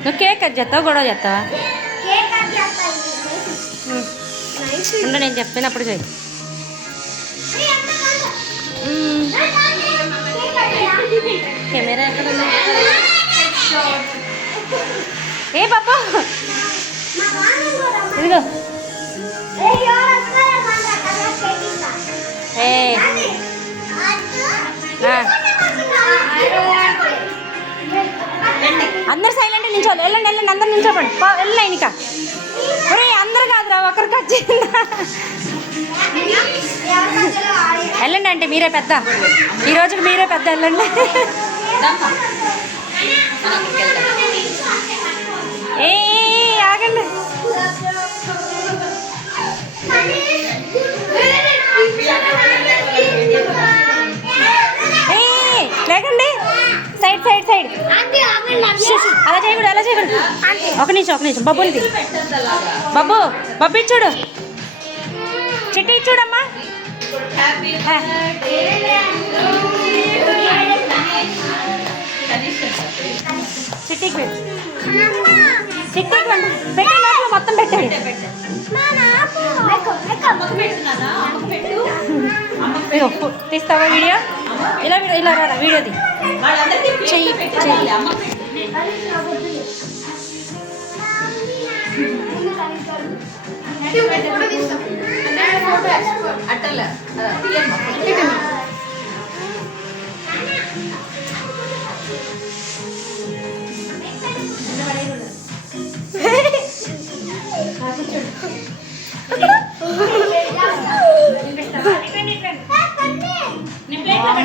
నువ్వు cake cut చేస్తావా గొడవ చేస్తావా అంటే నేను చెప్పినప్పుడు చెయ్యి కెమెరా ఎక్కడ ఉంది ఏ పాప ఇదిగో ఏ అందరు సైలెంట్ నిల్చోవాలి వెళ్ళండి వెళ్ళండి అందరు నిల్చోపండి వెళ్ళండి ఇంకా ఒరే అందరు కాదురా ఒకరికి వచ్చిందా వెళ్ళండి అంటే మీరే పెద్ద ఈ రోజుకి మీరే పెద్ద వెళ్ళండి ఏ ఆగండి లేకండి సైడ్ సైడ్ సైడ్ అలా చేయకూడదు అలా చేయకూడదు ఒక నిమిషం బబ్బునిది బబ్బు బబ్బు ఇచ్చాడు చిట్టి ఇచ్చాడమ్మా చిట్టికి చిట్టికి పెట్టి నోట్లో మొత్తం పెట్టండి తీస్తావా వీడియో ఇలా ఇలా రా వీడియోది చెయ్యి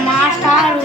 మాస్టారు